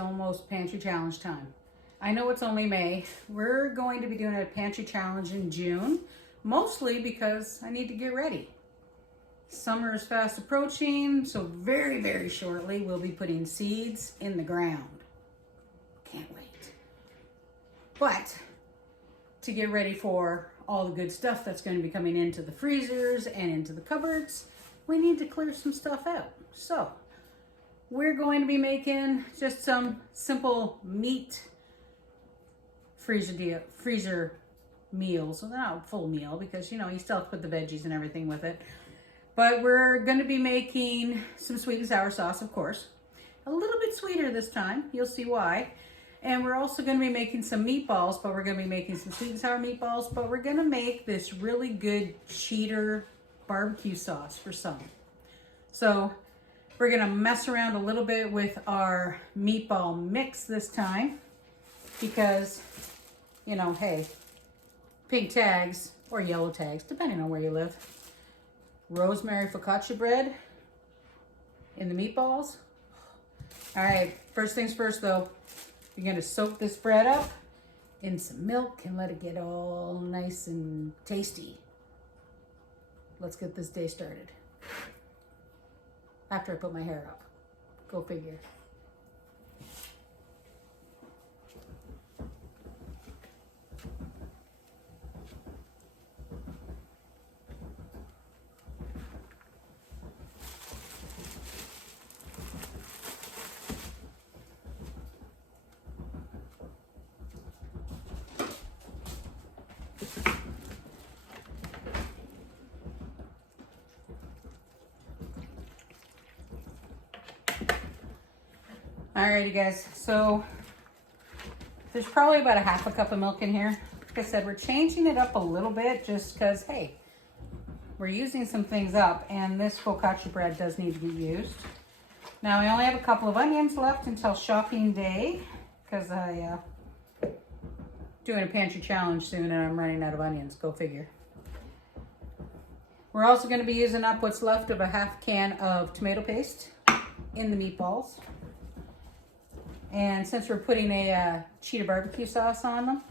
almost pantry challenge time. I know it's only May. We're going to be doing a pantry challenge in June, mostly because I need to get ready. Summer is fast approaching, so very, very shortly we'll be putting seeds in the ground. Can't wait. But to get ready for all the good stuff that's going to be coming into the freezers and into the cupboards, we need to clear some stuff out. So we're going to be making just some simple meat freezer meals. Well, not a full meal because, you know, you still have to put the veggies and everything with it. But we're going to be making some sweet and sour sauce, of course. A little bit sweeter this time. You'll see why. And we're also going to be making some meatballs, but we're going to be making some sweet and sour meatballs. But we're going to make this really good cheater barbecue sauce for some. So we're going to mess around a little bit with our meatball mix this time because, you know, hey, pink tags or yellow tags, depending on where you live. Rosemary focaccia bread in the meatballs. All right, first things first though, you're gonna soak this bread up in some milk and let it get all nice and tasty. Let's get this day started. After I put my hair up. Go figure. Alrighty guys, so there's probably about a half a cup of milk in here. Like I said, we're changing it up a little bit just because, hey, we're using some things up and this focaccia bread does need to get used. Now I only have a couple of onions left until shopping day because I doing a pantry challenge soon and I'm running out of onions, go figure. We're also going to be using up what's left of a half can of tomato paste in the meatballs. And since we're putting a cheetah barbecue sauce on them,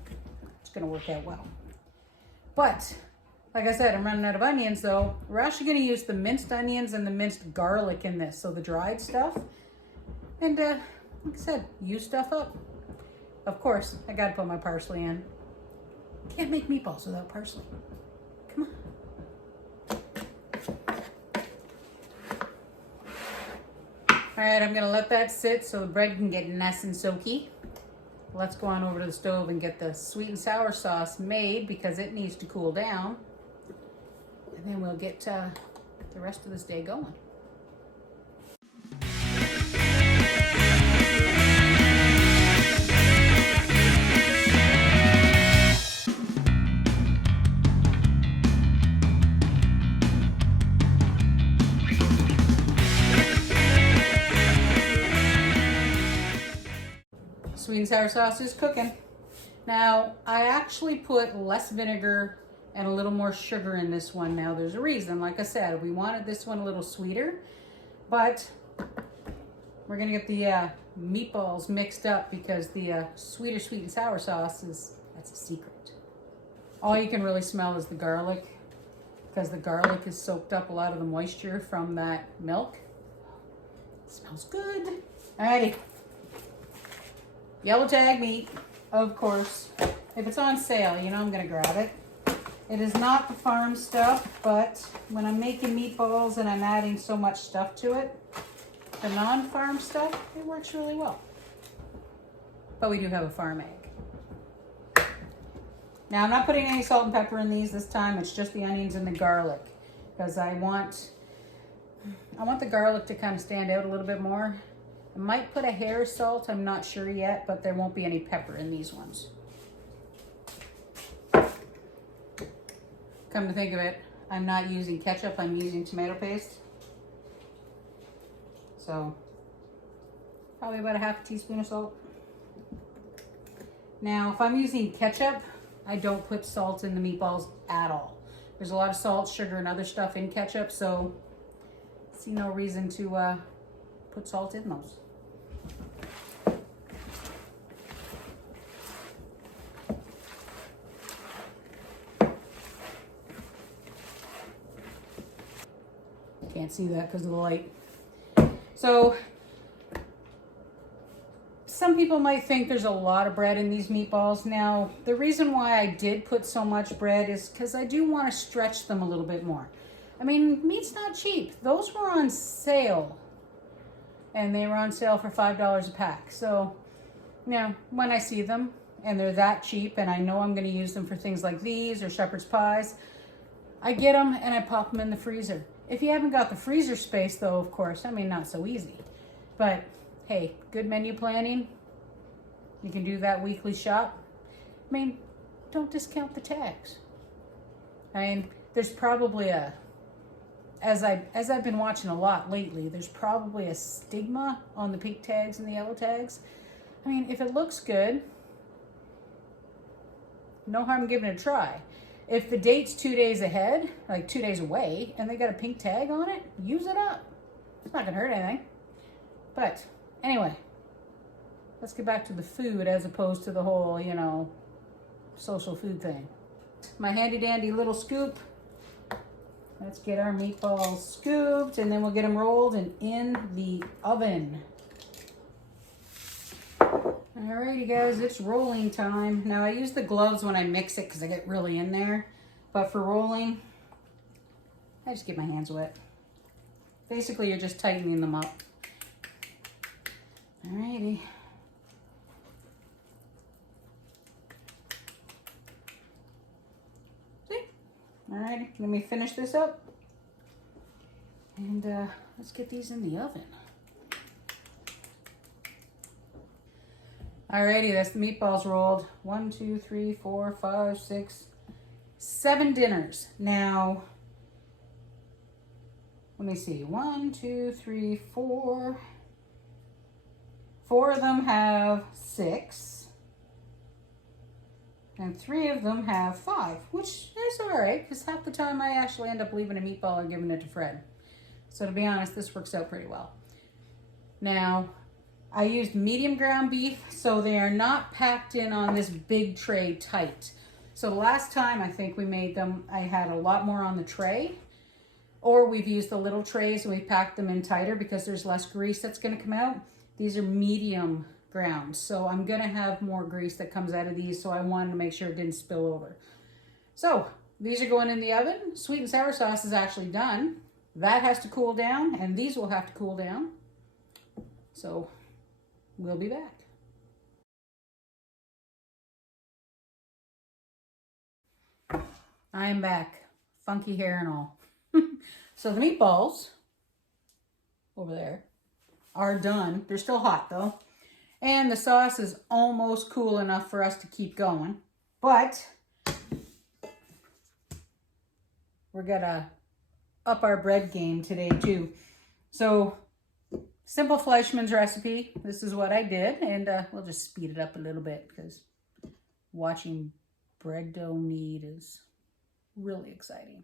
it's going to work out well. But, like I said, I'm running out of onions though. We're actually going to use the minced onions and the minced garlic in this, so the dried stuff. And, like I said, use stuff up. Of course, I got to put my parsley in. Can't make meatballs without parsley. Come on. All right, I'm gonna let that sit so the bread can get nice and soaky. Let's go on over to the stove and get the sweet and sour sauce made because it needs to cool down. And then we'll get the rest of this day going. Sweet and sour sauce is cooking. Now, I actually put less vinegar and a little more sugar in this one. Now, there's a reason. Like I said, we wanted this one a little sweeter, but we're gonna get the meatballs mixed up because the sweeter sweet and sour sauce that's a secret. All you can really smell is the garlic because the garlic has soaked up a lot of the moisture from that milk. It smells good. Alrighty. Yellow tag meat, of course. If it's on sale, you know I'm gonna grab it. It is not the farm stuff, but when I'm making meatballs and I'm adding so much stuff to it, the non-farm stuff, it works really well. But we do have a farm egg. Now I'm not putting any salt and pepper in these this time. It's just the onions and the garlic because I want the garlic to kind of stand out a little bit more. I might put a hair of salt, I'm not sure yet, but there won't be any pepper in these ones. Come to think of it, I'm not using ketchup, I'm using tomato paste. So, probably about a half a teaspoon of salt. Now, if I'm using ketchup, I don't put salt in the meatballs at all. There's a lot of salt, sugar, and other stuff in ketchup, so I see no reason to put salt in those. can't see that because of the light. So some people might think there's a lot of bread in these meatballs. Now, the reason why I did put so much bread is because I do want to stretch them a little bit more. I mean, meat's not cheap. Those were on sale, and they were on sale for $5 a pack. So, you know, when I see them and they're that cheap and I know I'm going to use them for things like these or shepherd's pies, I get them and I pop them in the freezer. If you haven't got the freezer space, though, of course, I mean, not so easy. But hey, good menu planning. You can do that weekly shop. I mean, don't discount the tags. I mean, there's probably as I've been watching a lot lately, there's probably a stigma on the pink tags and the yellow tags. I mean, if it looks good, no harm giving it a try. If the date's 2 days ahead, like 2 days away, and they got a pink tag on it, use it up. It's not gonna hurt anything. But anyway, let's get back to the food as opposed to the whole, you know, social food thing. My handy dandy little scoop. Let's get our meatballs scooped and then we'll get them rolled and in the oven. Alrighty guys, it's rolling time. Now I use the gloves when I mix it because I get really in there. But for rolling, I just get my hands wet. Basically, you're just tightening them up. Alrighty. See? Alrighty, let me finish this up. And let's get these in the oven. Alrighty, that's the meatballs rolled. 1, 2, 3, 4, 5, 6, 7 dinners. Now, let me see. 1, 2, 3, 4. 4 of them have 6. And 3 of them have 5, which is all right, because half the time I actually end up leaving a meatball and giving it to Fred. So to be honest, this works out pretty well. Now, I used medium ground beef, so they are not packed in on this big tray tight. So the last time I think we made them, I had a lot more on the tray. Or we've used the little trays and we've packed them in tighter because there's less grease that's going to come out. These are medium ground, so I'm going to have more grease that comes out of these, so I wanted to make sure it didn't spill over. So these are going in the oven. Sweet and sour sauce is actually done. That has to cool down, and these will have to cool down. So we'll be back. I am back. Funky hair and all. So the meatballs over there are done. They're still hot though. And the sauce is almost cool enough for us to keep going. But we're gonna up our bread game today too. So simple Fleischmann's recipe. This is what I did. And we'll just speed it up a little bit because watching bread dough knead is really exciting.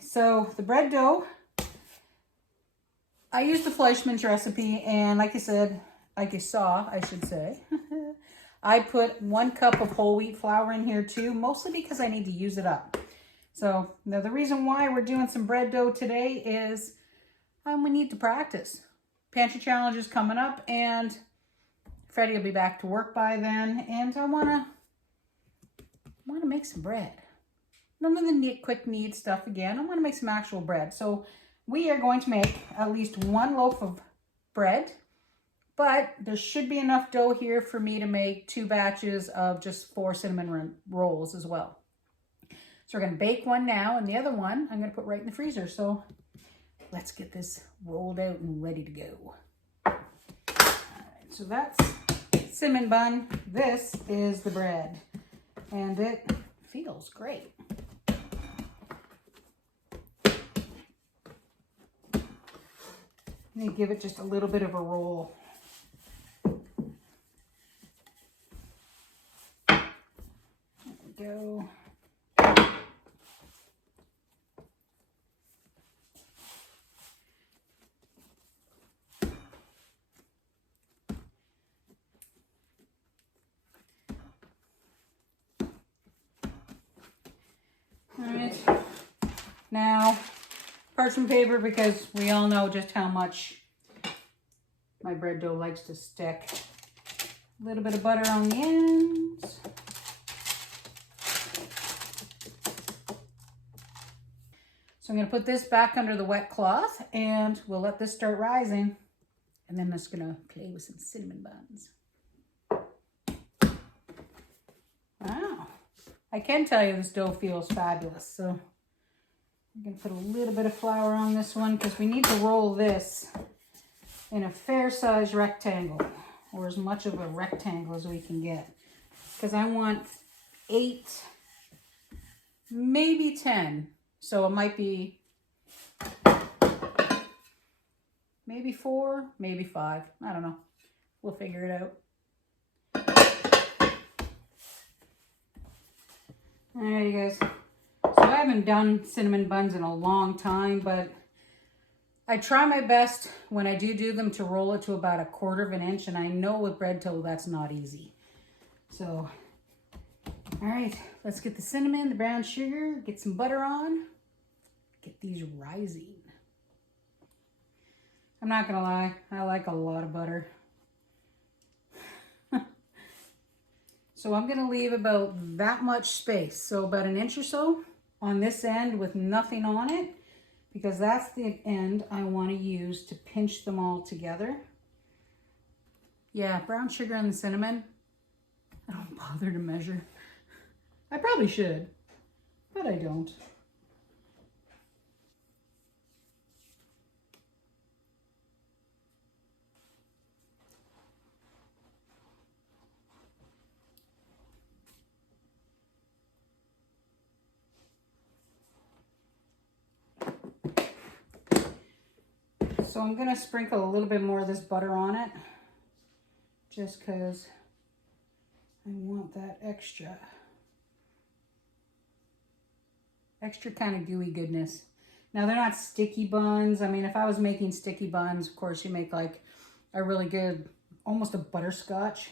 So the bread dough, I used the Fleischmann's recipe, and like I said, like you saw, I should say, I put 1 cup of whole wheat flour in here too, mostly because I need to use it up. So now the reason why we're doing some bread dough today is we need to practice. Pantry challenge is coming up, and Freddie will be back to work by then, and I want to make some bread. None of the quick knead stuff again. I want to make some actual bread. So we are going to make at least 1 loaf of bread, but there should be enough dough here for me to make 2 batches of just 4 cinnamon rolls as well. So we're going to bake one now, and the other one I'm going to put right in the freezer. So let's get this rolled out and ready to go. So that's cinnamon bun. This is the bread. And it feels great. I'm going to give it just a little bit of a roll. There we go. Alright, now parchment paper, because we all know just how much my bread dough likes to stick. A little bit of butter on the ends. So I'm going to put this back under the wet cloth and we'll let this start rising. And then I'm just going to play with some cinnamon buns. Wow. I can tell you this dough feels fabulous. So I'm going to put a little bit of flour on this one because we need to roll this in a fair size rectangle, or as much of a rectangle as we can get. Because I want 8, maybe 10. So it might be maybe 4, maybe 5. I don't know. We'll figure it out. Alright, you guys. So I haven't done cinnamon buns in a long time, but I try my best when I do them to roll it to about 1/4 of an inch, and I know with bread dough that's not easy. So, alright, let's get the cinnamon, the brown sugar, get some butter on, get these rising. I'm not gonna lie, I like a lot of butter. So I'm gonna leave about that much space, so about 1 inch or so on this end with nothing on it, because that's the end I want to use to pinch them all together. Yeah, brown sugar and the cinnamon, I don't bother to measure. I probably should, but I don't. So I'm going to sprinkle a little bit more of this butter on it, just because I want that extra kind of gooey goodness. Now they're not sticky buns. I mean, if I was making sticky buns, of course you make like a really good, almost a butterscotch,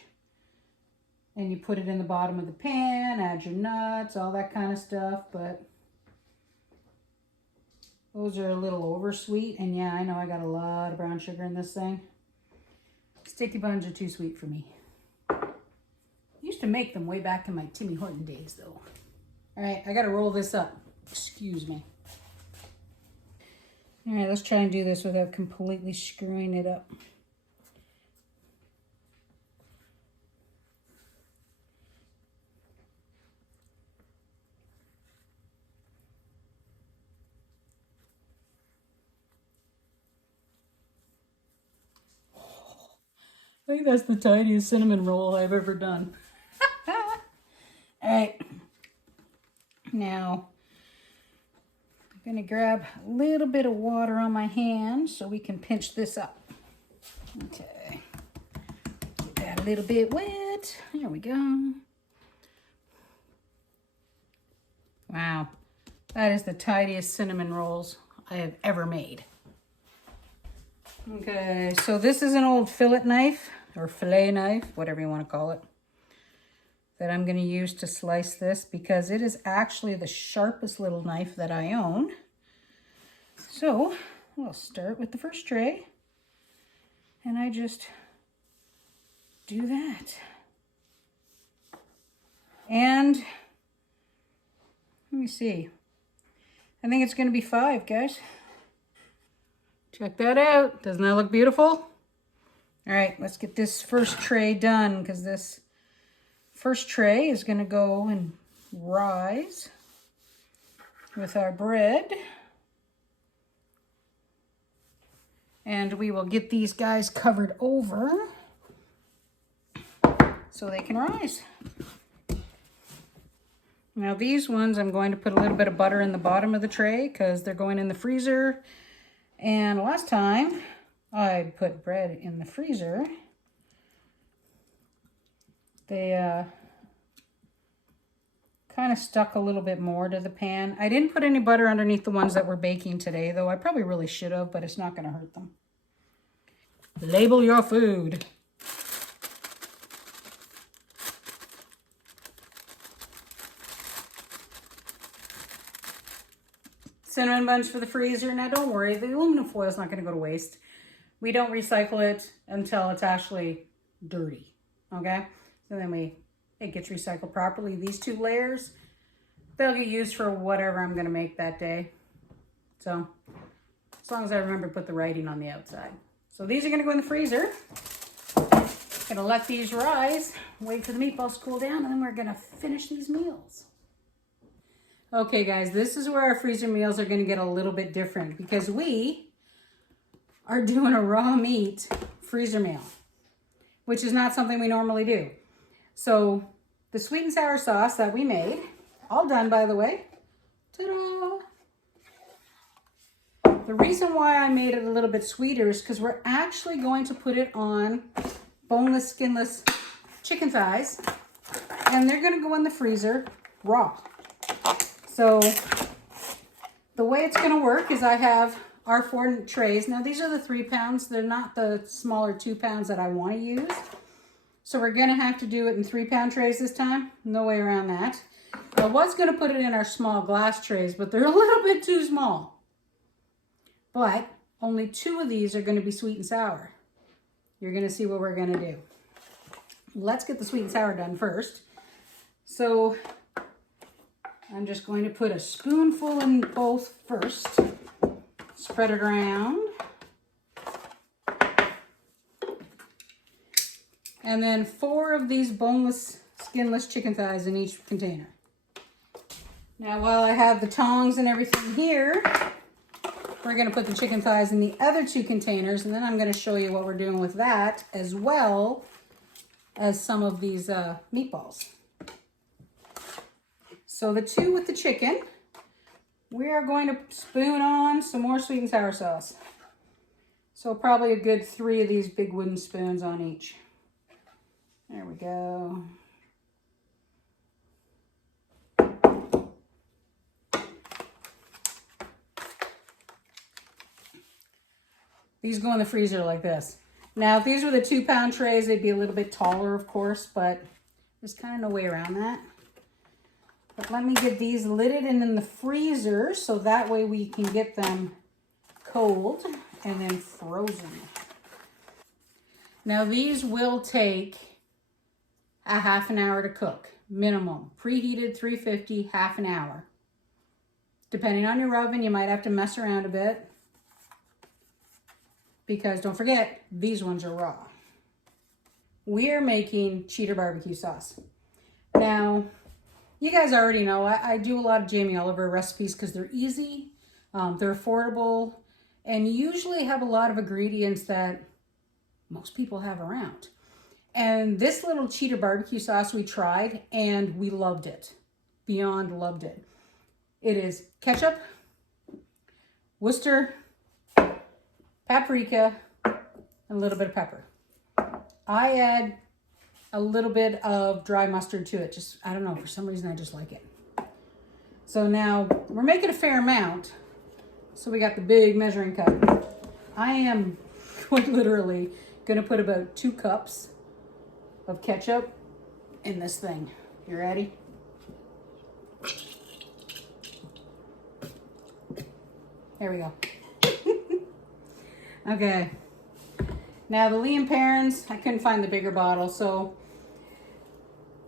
and you put it in the bottom of the pan, add your nuts, all that kind of stuff, but those are a little over sweet, and yeah, I know I got a lot of brown sugar in this thing. Sticky buns are too sweet for me. I used to make them way back in my Timmy Horton days, though. All right, I got to roll this up. Excuse me. All right, let's try and do this without completely screwing it up. I think that's the tiniest cinnamon roll I've ever done. All right. Now, I'm going to grab a little bit of water on my hand so we can pinch this up. Okay. Get that a little bit wet. There we go. Wow. That is the tidiest cinnamon rolls I have ever made. Okay, so this is an old fillet knife, or fillet knife, whatever you want to call it, that I'm going to use to slice this, because it is actually the sharpest little knife that I own. So we'll start with the first tray, and I just do that. And let me see. I think it's going to be 5, guys. Check that out. Doesn't that look beautiful? All right, let's get this first tray done, because this first tray is going to go and rise with our bread. And we will get these guys covered over so they can rise. Now these ones, I'm going to put a little bit of butter in the bottom of the tray because they're going in the freezer. And last time I put bread in the freezer, they kind of stuck a little bit more to the pan. I didn't put any butter underneath the ones that we're baking today, though I probably really should have, but it's not going to hurt them. Label your food. Cinnamon buns for the freezer. Now don't worry, the aluminum foil is not going to go to waste. We don't recycle it until it's actually dirty, okay? So then it gets recycled properly. These 2 layers, they'll get used for whatever I'm going to make that day. So as long as I remember to put the writing on the outside. So these are going to go in the freezer. Going to let these rise, wait for the meatballs to cool down, and then we're going to finish these meals. Okay guys, this is where our freezer meals are going to get a little bit different because we are doing a raw meat freezer meal, which is not something we normally do. So the sweet and sour sauce that we made, all done by the way. Ta-da! The reason why I made it a little bit sweeter is because we're actually going to put it on boneless, skinless chicken thighs, and they're going to go in the freezer raw. So the way it's going to work is I have our 4 trays. Now these are the 3 pounds. They're not the smaller 2 pounds that I want to use. So we're going to have to do it in 3-pound trays this time. No way around that. I was going to put it in our small glass trays, but they're a little bit too small. But only 2 of these are going to be sweet and sour. You're going to see what we're going to do. Let's get the sweet and sour done first. So I'm just going to put a spoonful in both first. Spread it around. And then 4 of these boneless, skinless chicken thighs in each container. Now while I have the tongs and everything here, we're going to put the chicken thighs in the other 2 containers, and then I'm going to show you what we're doing with that, as well as some of these meatballs. So the 2 with the chicken, we are going to spoon on some more sweet and sour sauce. So probably a good 3 of these big wooden spoons on each. There we go. These go in the freezer like this. Now, if these were the 2-pound trays, they'd be a little bit taller, of course, but there's kind of no way around that. But let me get these lidded and in the freezer so that way we can get them cold and then frozen. Now, these will take a half an hour to cook, minimum. Preheated 350, half an hour. Depending on your oven, you might have to mess around a bit. Because don't forget, these ones are raw. We are making cheddar barbecue sauce. Now, you guys already know I do a lot of Jamie Oliver recipes because they're easy, they're affordable, and usually have a lot of ingredients that most people have around. And this little cheddar barbecue sauce we tried and we loved it. Beyond loved it. It is ketchup, Worcester, paprika, and a little bit of pepper. I add a little bit of dry mustard to it. Just, I don't know, for some reason I just like it. So now we're making a fair amount. So we got the big measuring cup. I am quite literally gonna put about 2 cups of ketchup in this thing. You ready? There we go. Okay. Now the Lee & Perrins, I couldn't find the bigger bottle, so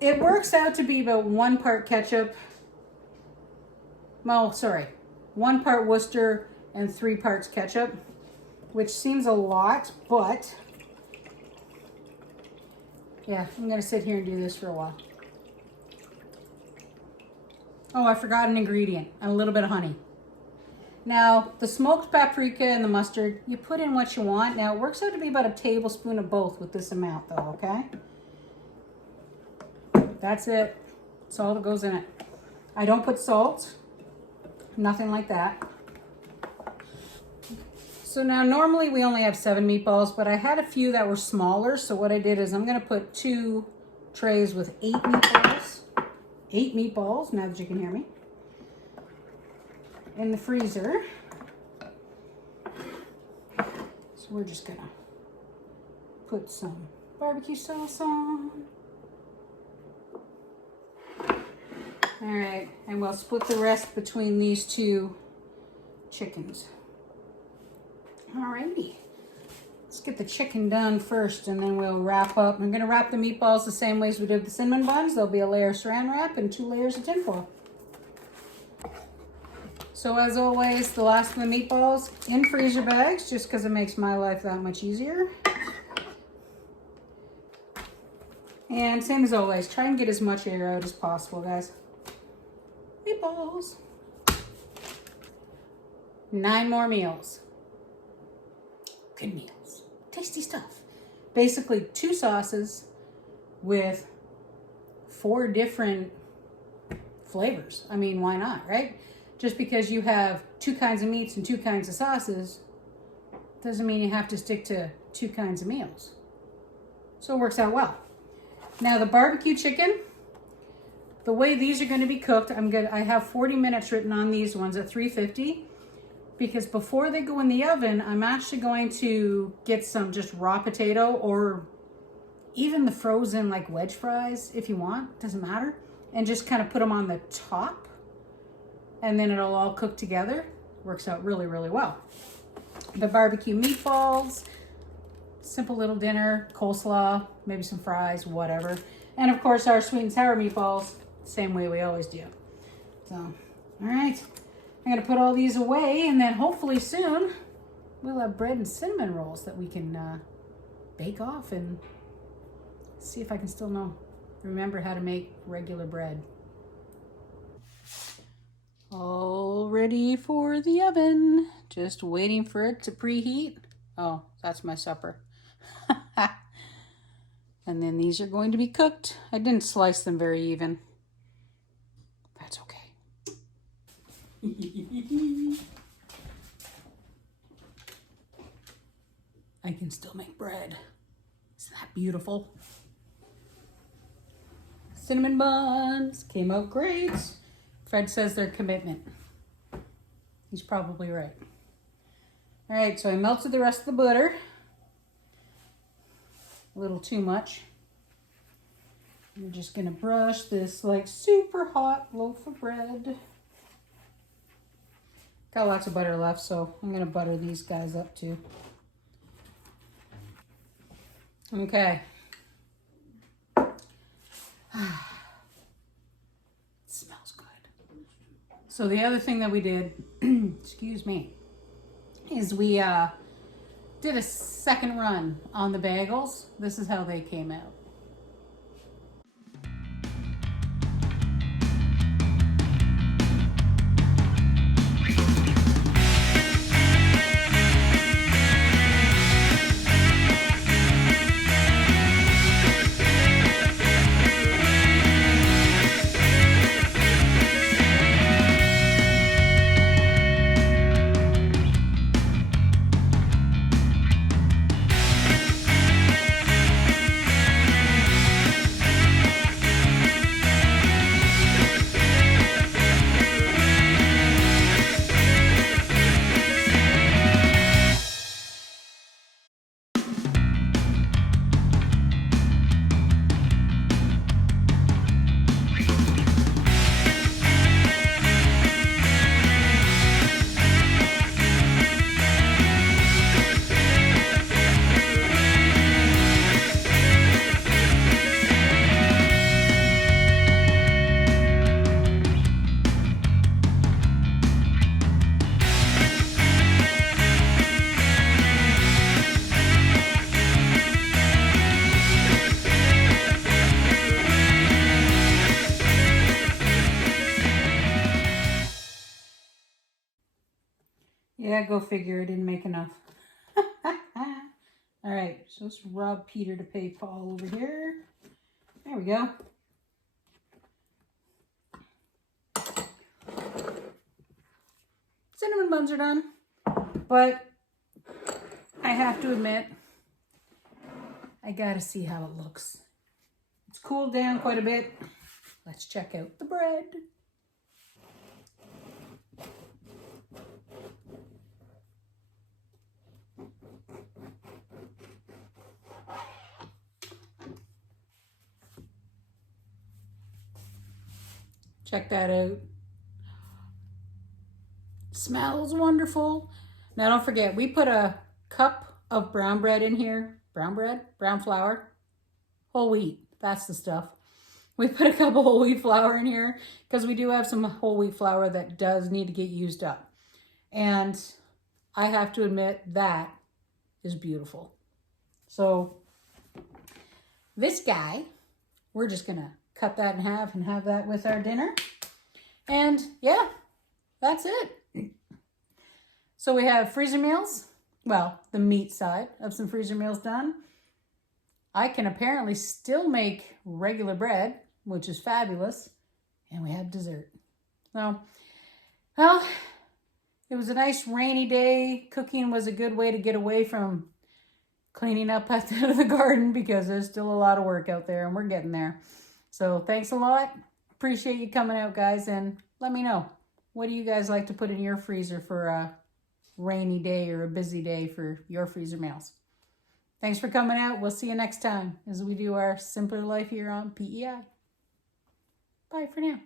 it works out to be about 1 part ketchup. Well, sorry, 1 part Worcester and 3 parts ketchup, which seems a lot, but yeah, I'm gonna sit here and do this for a while. Oh, I forgot an ingredient, a little bit of honey. Now, the smoked paprika and the mustard, you put in what you want. Now, it works out to be about a tablespoon of both with this amount though, okay? That's it. That's all that goes in it. I don't put salt, nothing like that. So now normally we only have 7 meatballs, but I had a few that were smaller. So what I did is I'm gonna put 2 trays with 8 meatballs. 8 meatballs, now that you can hear me, in the freezer. So we're just gonna put some barbecue sauce on. All right, and we'll split the rest between these 2 chickens. Alrighty, let's get the chicken done first and then we'll wrap up. I'm gonna wrap the meatballs the same way as we did the cinnamon buns. There'll be a layer of saran wrap and 2 layers of tinfoil. So as always, the last of the meatballs in freezer bags, just because it makes my life that much easier. And same as always, try and get as much air out as possible, guys. Meatballs. 9 more meals. Good meals. Tasty stuff. Basically 2 sauces with 4 different flavors. I mean, why not, right? Just because you have 2 kinds of meats and 2 kinds of sauces doesn't mean you have to stick to 2 kinds of meals. So it works out well. Now the barbecue chicken, the way these are going to be cooked, I have 40 minutes written on these ones at 350. Because before they go in the oven, I'm actually going to get some just raw potato or even the frozen like wedge fries if you want, doesn't matter. And just kind of put them on the top and then it'll all cook together. Works out really, really well. The barbecue meatballs, simple little dinner, coleslaw, maybe some fries, whatever. And of course our sweet and sour meatballs, same way we always do. So, all right. I'm gonna put all these away and then hopefully soon we'll have bread and cinnamon rolls that we can bake off and see if I can still remember how to make regular bread. All ready for the oven. Just waiting for it to preheat. Oh, that's my supper. And then these are going to be cooked. I didn't slice them very even. That's okay. I can still make bread. Isn't that beautiful? Cinnamon buns came out great. Fred says they're commitment. He's probably right. All right, so I melted the rest of the butter. A little too much. I'm just gonna brush this like super hot loaf of bread. Got lots of butter left, so I'm gonna butter these guys up too. Okay. It smells good. So the other thing that we did, excuse me, is we did a second run on the bagels. This is how they came out. Yeah, go figure, I didn't make enough. All right, so let's rob Peter to pay Paul over here. There we go. buns are done, but I have to admit, I gotta see how it looks. It's cooled down quite a bit. Let's check out the bread. Check that out. Smells wonderful. Now don't forget, we put a cup of brown bread in here. Brown bread? Brown flour? Whole wheat. That's the stuff. We put a cup of whole wheat flour in here because we do have some whole wheat flour that does need to get used up. And I have to admit that is beautiful. So this guy, we're just gonna cut that in half and have that with our dinner. And yeah, that's it. So we have freezer meals. Well, the meat side of some freezer meals done. I can apparently still make regular bread, which is fabulous. And we have dessert. So, well, it was a nice rainy day. Cooking was a good way to get away from cleaning up at the end of the garden because there's still a lot of work out there and we're getting there. So thanks a lot. Appreciate you coming out, guys, and let me know. What do you guys like to put in your freezer for a rainy day or a busy day for your freezer meals? Thanks for coming out. We'll see you next time as we do our Simpler Life here on PEI. Bye for now.